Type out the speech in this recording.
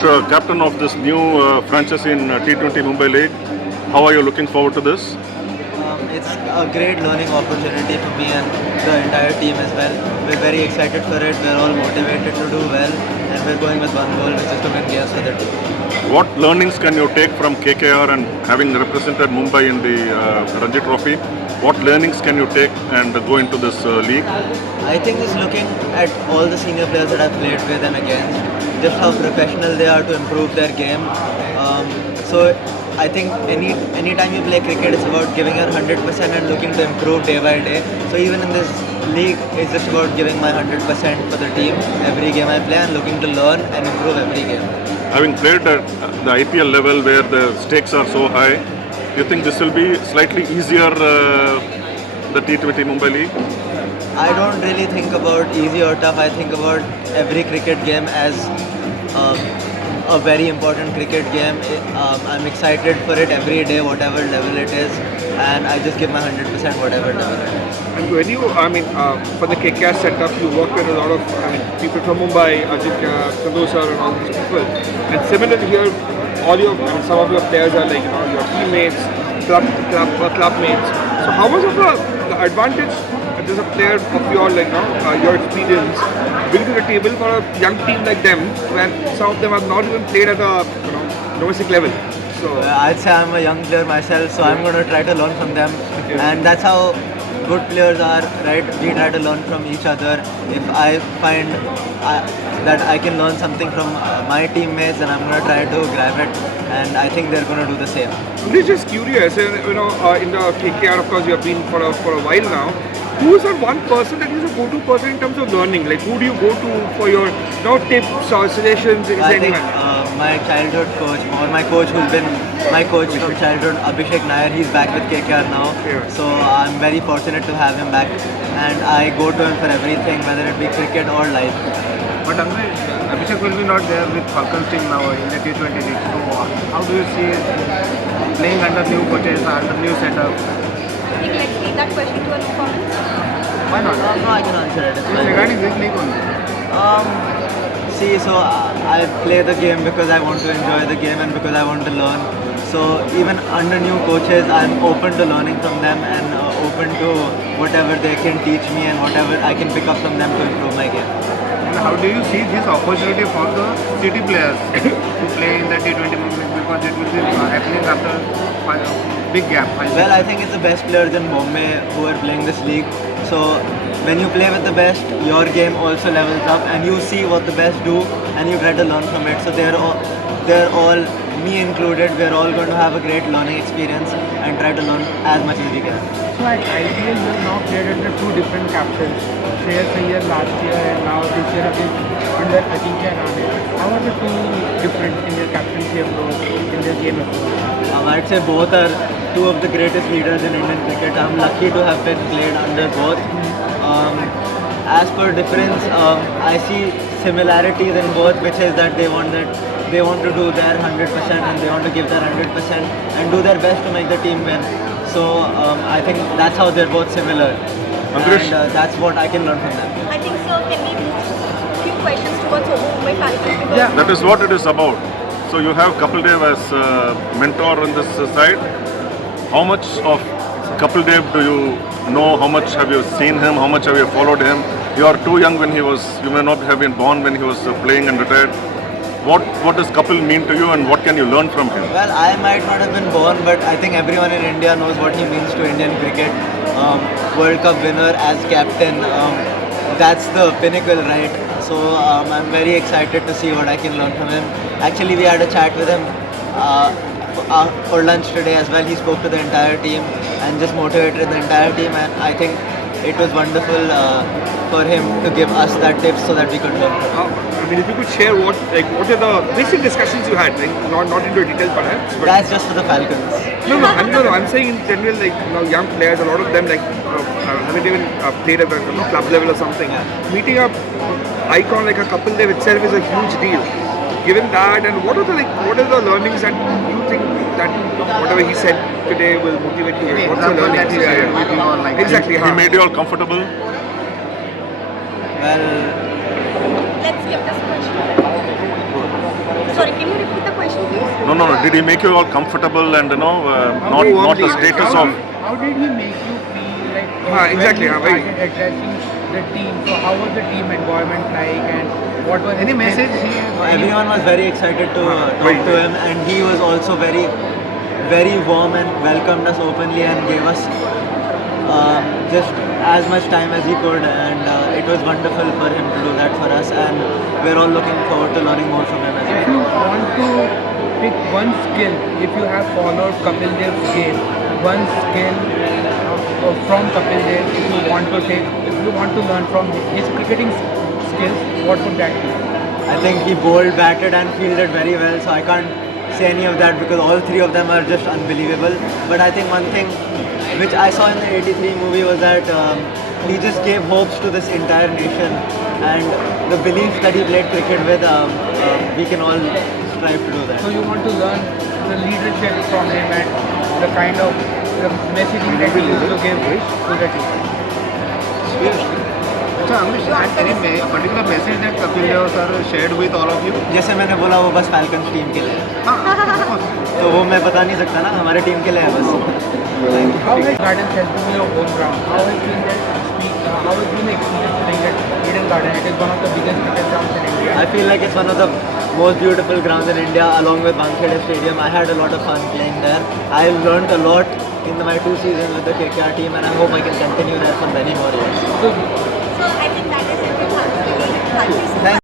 Captain of this new franchise in T20 Mumbai League. How are you looking forward to this? It's a great learning opportunity for me and the entire team as well. We're very excited for it. We're all motivated to do well, and we're going with one goal, which is to win games for the team. What learnings can you take from KKR and having represented Mumbai in the Ranji Trophy? What learnings can you take and go into this league? I think just looking at all the senior players that I've played with and against, just how professional they are to improve their game. So I think any time you play cricket, it's about giving your 100% and looking to improve day by day. So even in this league, it's just about giving my 100% for the team every game I play and looking to learn and improve every game. Having played at the IPL level where the stakes are so high, do you think this will be slightly easier, the T20 Mumbai League? I don't really think about easy or tough. I think about every cricket game as a very important cricket game. I'm excited for it every day, whatever level it is, and I just give my 100% whatever level it is. And when you, for the KKR setup, you work with a lot of, people from Mumbai, Ajitya, Kadosar, and all these people. And similarly here, some of your players are like, your teammates, club mates. So how much of the advantage as a player of your, your experience, bring to the table for a young team like them, where some of them have not even played at a, domestic level? So I'd say I'm a young player myself, so I'm going to try to learn from them, and that's how good players are, right? We try to learn from each other. If I find that I can learn something from my teammates, then I'm going to try to grab it, and I think they're going to do the same. I'm just curious, in the KKR, of course, you have been for a while now. Who is that one person that is a go-to person in terms of learning? Like, who do you go to for your tips or suggestions? I think my childhood coach, or my coach who's been my coach from childhood, Abhishek Nair, he's back with KKR now. Yeah. So I'm very fortunate to have him back, and I go to him for everything, whether it be cricket or life. But Abhishek will be not there with Falcons team now in the T20 league. So how do you see playing under new coaches, under new setup? I think let's leave that question to a no comments. Why not? No, I can answer it. It's It's fine. regarding this league only. I play the game because I want to enjoy the game and because I want to learn. So even under new coaches, I'm open to learning from them and open to whatever they can teach me and whatever I can pick up from them to improve my game. And how do you see this opportunity for the city players to play in the T20 movement, because it will be happening after a big gap? Well, I think it's the best players in Bombay who are playing this league. So when you play with the best, your game also levels up, and you see what the best do, and you try to learn from it. So they're all, me included, we're all going to have a great learning experience and try to learn as much as we can. So at IPL, you have now played under two different captains. Shreyas Iyer last year and now this year again under Ajinkya Rahane. How are the two different in their captaincy approach, in their game approach? I'd say both are two of the greatest leaders in Indian cricket. I'm lucky to have been played under both. As per difference, I see similarities in both, which is that they want to do their 100% and they want to give their 100% and do their best to make the team win. So I think that's how they're both similar, Ambrish? and that's what I can learn from them. I think so. Can we move a few questions towards Mumbai Falcons? Because That is what it is about. So you have Kapil Dev as mentor on this side. How much of Kapil Dev do you know? How much have you seen him? How much have you followed him? You are too young when you may not have been born when he was playing and retired. What does Kapil mean to you, and what can you learn from him? Well, I might not have been born, but I think everyone in India knows what he means to Indian cricket. World Cup winner as captain, that's the pinnacle, right? So I'm very excited to see what I can learn from him. Actually, we had a chat with him for lunch today as well. He spoke to the entire team and just motivated the entire team, and I think it was wonderful for him to give us that tips so that we could learn from him. if you could share what are the basic discussions you had, not into detail perhaps, but That's just for the Falcons. no, I'm saying in general, young players, a lot of them haven't even played at the club level or something. Meeting a icon like a Kapil Dev itself is a huge deal. Given that, and what are the learnings that you think that whatever he said today will motivate you? Any What's the example learning? that he shared with you or like that? Exactly. He made you all comfortable. Well, let's skip this question. Sorry. movies. No. Did he make you all comfortable and not the status of? How did he make you feel like Exactly, when very- you started addressing the team? So how was the team environment like, and what was Any message he Everyone was very excited to talk Very to him, and he was also very, very warm and welcomed us openly and gave us just as much time as he could, and it was wonderful for him to do that for us, and we're all looking forward to learning more from him as If well. you want to pick one skill, if you have followed Kapil Dev's game, one skill from Kapil Dev, if you want to take, if you want to learn from his cricketing skills, what would that be? I think he bowled, batted and fielded very well, so I can't say any of that because all three of them are just unbelievable. But I think one thing which I saw in the 83 movie was that he just gave hopes to this entire nation, and the belief that he played cricket with, we can all strive to do that. So you want to learn the leadership from him and the kind of the messaging that he used to give to the team. So Amish, any particular message that Kapil Dev sir shared with all of you? जैसे मैंने बोला वो बस falcons team के लिए है। तो वो मैं बता नहीं सकता ना, हमारे टीम के लिए है बस। How has Gardens helped you in your home ground? How has been that how has been the experience playing at Eden Garden? It is one of the biggest cricket grounds in India. I feel like it's one of the most beautiful grounds in India, along with Wankhede Stadium. I had a lot of fun playing there. I learned a lot in my 2 seasons with the KKR team, and I hope I can continue there for many more years. So I think that is it. Thank you so much.